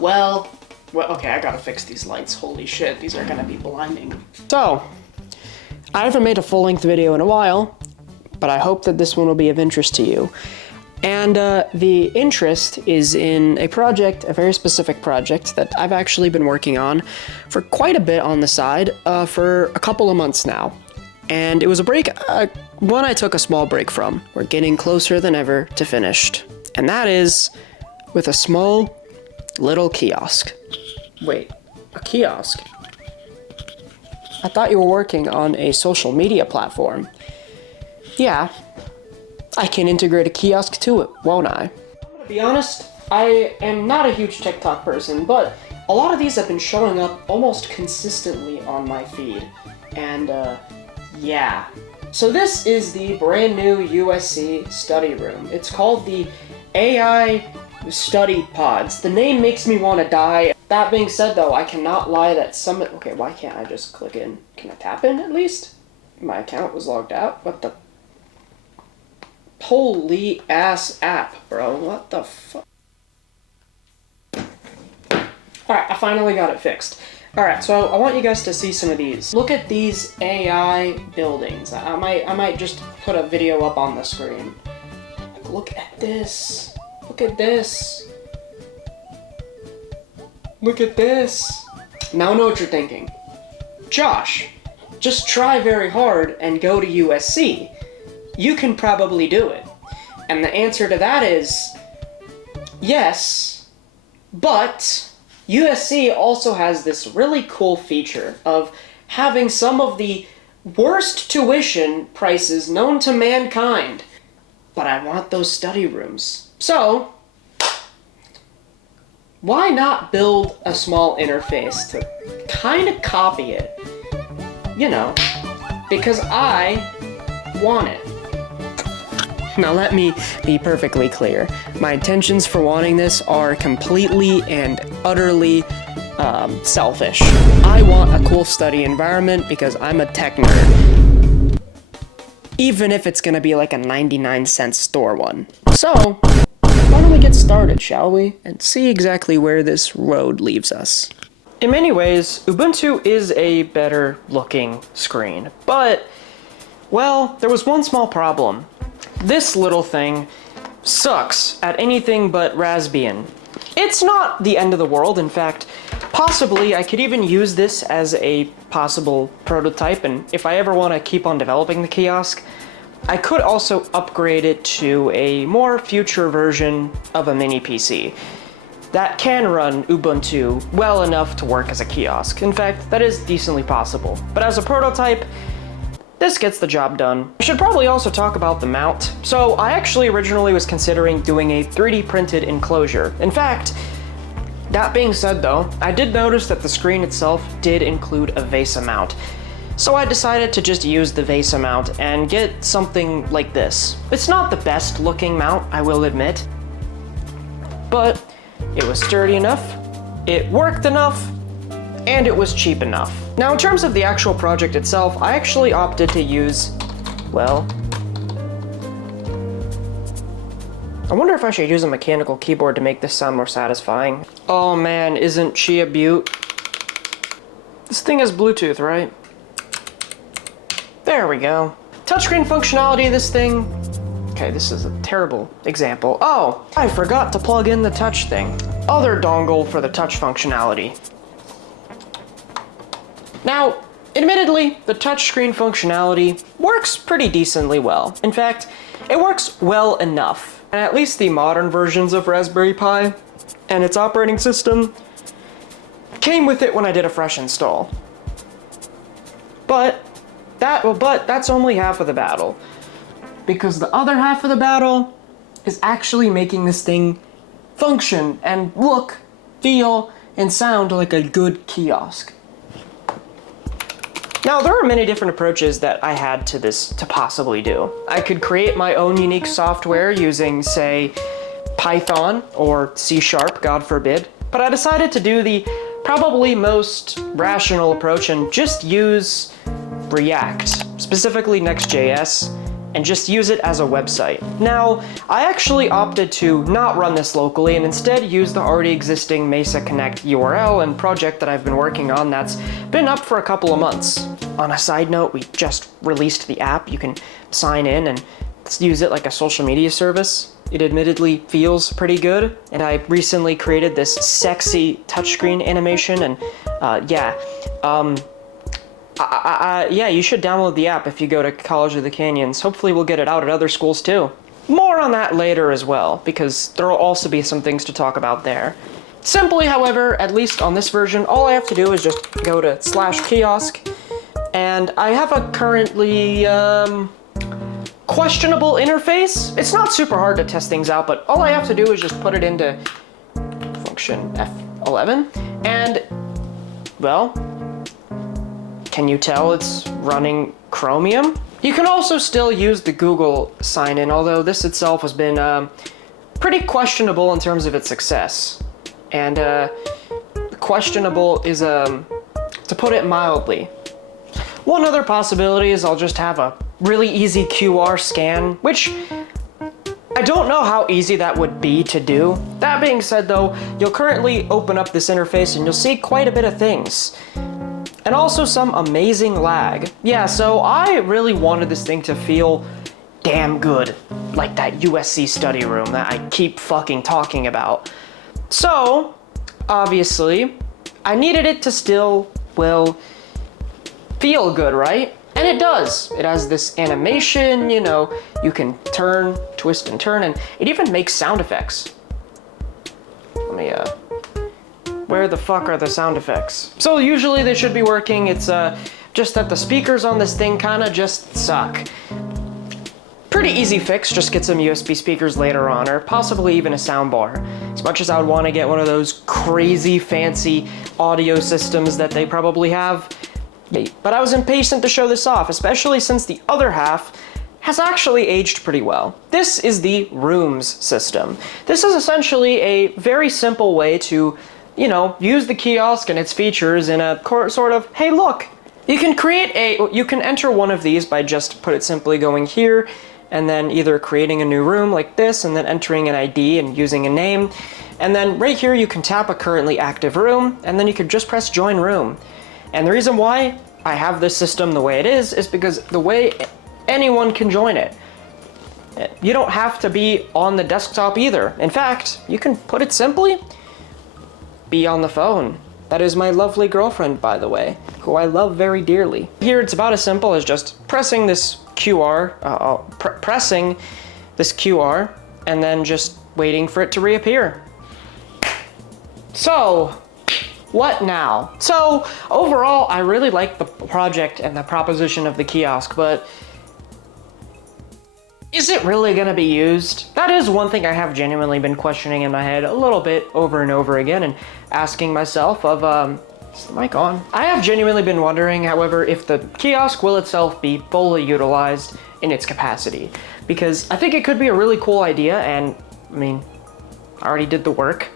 Well, okay, I gotta fix these lights. Holy shit, these are gonna be blinding. So, I haven't made a full-length video in a while, but I hope that this one will be of interest to you. And the interest is in a project, a very specific project that I've actually been working on for quite a bit on the side for a couple of months now. And it was a break, one I took a small break from. We're getting closer than ever to finished. And that is with a small little kiosk. Wait, a kiosk? I thought you were working on a social media platform. Yeah, I can integrate a kiosk to it, won't I? I'm gonna be honest, I am not a huge TikTok person, but a lot of these have been showing up almost consistently on my feed. And, yeah. So this is the brand new USC study room. It's called the AI Study Pods. The name makes me want to die. That being said, though, I cannot lie that some... Okay, why can't I just click in? Can I tap in, at least? My account was logged out. What the... Holy ass app, bro. What the fuck? Alright, I finally got it fixed. Alright, so I want you guys to see some of these. Look at these AI buildings. I might just put a video up on the screen. Look at this. Look at this. Look at this. Now I know what you're thinking. Josh, just try very hard and go to USC. You can probably do it. And the answer to that is yes, but USC also has this really cool feature of having some of the worst tuition prices known to mankind. But I want those study rooms. So, why not build a small interface to kind of copy it? You know, because I want it. Now let me be perfectly clear. My intentions for wanting this are completely and utterly selfish. I want a cool study environment because I'm a tech nerd. Even if it's gonna be like a 99-cent store one. So, why don't we get started, shall we? And see exactly where this road leaves us. In many ways, Ubuntu is a better looking screen, but, well, there was one small problem. This little thing sucks at anything but Raspbian. It's not the end of the world. In fact, possibly I could even use this as a possible prototype, and if I ever want to keep on developing the kiosk, I could also upgrade it to a more future version of a mini PC that can run Ubuntu well enough to work as a kiosk. In fact, that is decently possible. But as a prototype, this gets the job done. I should probably also talk about the mount. So I actually originally was considering doing a 3D printed enclosure. In fact, that being said though, I did notice that the screen itself did include a VESA mount. So I decided to just use the VESA mount and get something like this. It's not the best looking mount, I will admit, but it was sturdy enough, it worked enough, and it was cheap enough. Now in terms of the actual project itself, I actually opted to use, well, I wonder if I should use a mechanical keyboard to make this sound more satisfying. Oh man, isn't she a beaut? This thing has Bluetooth, right? There we go. Touchscreen functionality of this thing. Okay, this is a terrible example. Oh, I forgot to plug in the touch thing. Other dongle for the touch functionality. Now, admittedly, the touchscreen functionality works pretty decently well. In fact, it works well enough. And at least the modern versions of Raspberry Pi and its operating system came with it when I did a fresh install. But that's only half of the battle. Because the other half of the battle is actually making this thing function and look, feel, and sound like a good kiosk. Now, there are many different approaches that I had to this to possibly do. I could create my own unique software using, say, Python or C#, God forbid, but I decided to do the probably most rational approach and just use React, specifically Next.js, and just use it as a website. Now, I actually opted to not run this locally and instead use the already existing Mesa Connect URL and project that I've been working on that's been up for a couple of months. On a side note, we just released the app. You can sign in and use it like a social media service. It admittedly feels pretty good, and I recently created this sexy touchscreen animation, and yeah, you should download the app if you go to College of the Canyons. Hopefully we'll get it out at other schools too. More on that later as well, because there will also be some things to talk about there. Simply, however, at least on this version, all I have to do is just go to /kiosk, and I have a currently, questionable interface. It's not super hard to test things out, but all I have to do is just put it into function F11, and, well, can you tell it's running Chromium? You can also still use the Google sign-in, although this itself has been pretty questionable in terms of its success. And questionable is, to put it mildly. One other possibility is I'll just have a really easy QR scan, which I don't know how easy that would be to do. That being said though, you'll currently open up this interface and you'll see quite a bit of things. And also some amazing lag. Yeah, so I really wanted this thing to feel damn good, like that USC study room that I keep fucking talking about. So, obviously, I needed it to still, well, feel good, right? And it does. It has this animation, you know, you can turn, twist and turn, and it even makes sound effects. Let me, where the fuck are the sound effects? So usually they should be working. It's, just that the speakers on this thing kinda just suck. Pretty easy fix, just get some USB speakers later on, or possibly even a soundbar. As much as I would want to get one of those crazy fancy audio systems that they probably have, but I was impatient to show this off, especially since the other half has actually aged pretty well. This is the Rooms system. This is essentially a very simple way to, you know, use the kiosk and its features in a sort of, hey look, you can enter one of these by just, put it simply, going here, and then either creating a new room like this, and then entering an ID and using a name. And then right here you can tap a currently active room, and then you could just press join room. And the reason why I have this system the way it is because the way anyone can join it. You don't have to be on the desktop either. In fact, you can put it simply, be on the phone. That is my lovely girlfriend, by the way, who I love very dearly. Here it's about as simple as just pressing this QR, pressing this QR, and then just waiting for it to reappear. So, what now? So, overall, I really like the project and the proposition of the kiosk, but is it really gonna be used? That is one thing I have genuinely been questioning in my head a little bit over and over again, and asking myself of, is the mic on? I have genuinely been wondering, however, if the kiosk will itself be fully utilized in its capacity. Because I think it could be a really cool idea, and, I mean, I already did the work.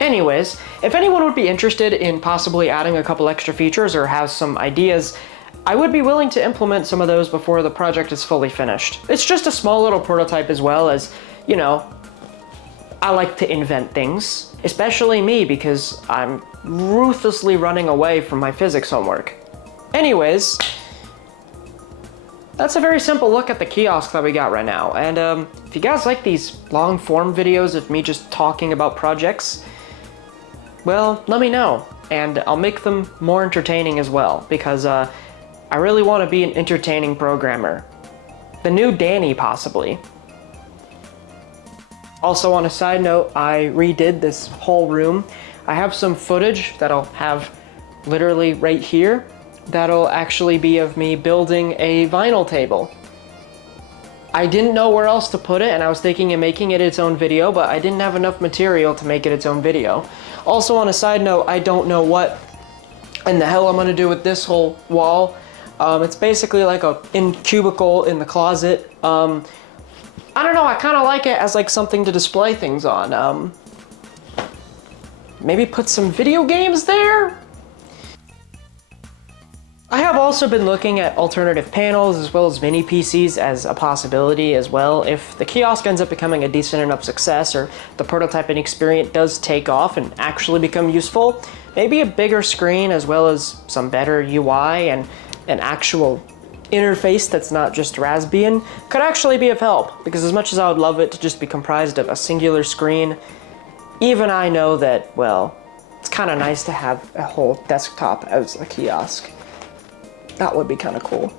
Anyways, if anyone would be interested in possibly adding a couple extra features or has some ideas, I would be willing to implement some of those before the project is fully finished. It's just a small little prototype as well, as, you know, I like to invent things. Especially me, because I'm ruthlessly running away from my physics homework. Anyways, that's a very simple look at the kiosk that we got right now. And if you guys like these long form videos of me just talking about projects, well, let me know, and I'll make them more entertaining as well, because I really want to be an entertaining programmer. The new Danny, possibly. Also, on a side note, I redid this whole room. I have some footage that I'll have literally right here that'll actually be of me building a vinyl table. I didn't know where else to put it, and I was thinking of making it its own video, but I didn't have enough material to make it its own video. Also, on a side note, I don't know what in the hell I'm gonna do with this whole wall. It's basically like a cubicle in the closet. I don't know, I kind of like it as like something to display things on. Maybe put some video games there? I have also been looking at alternative panels as well as mini PCs as a possibility as well. If the kiosk ends up becoming a decent enough success, or the prototyping experience does take off and actually become useful, maybe a bigger screen as well as some better UI and an actual interface that's not just Raspbian could actually be of help, because as much as I would love it to just be comprised of a singular screen, even I know that, well, it's kind of nice to have a whole desktop as a kiosk. That would be kind of cool.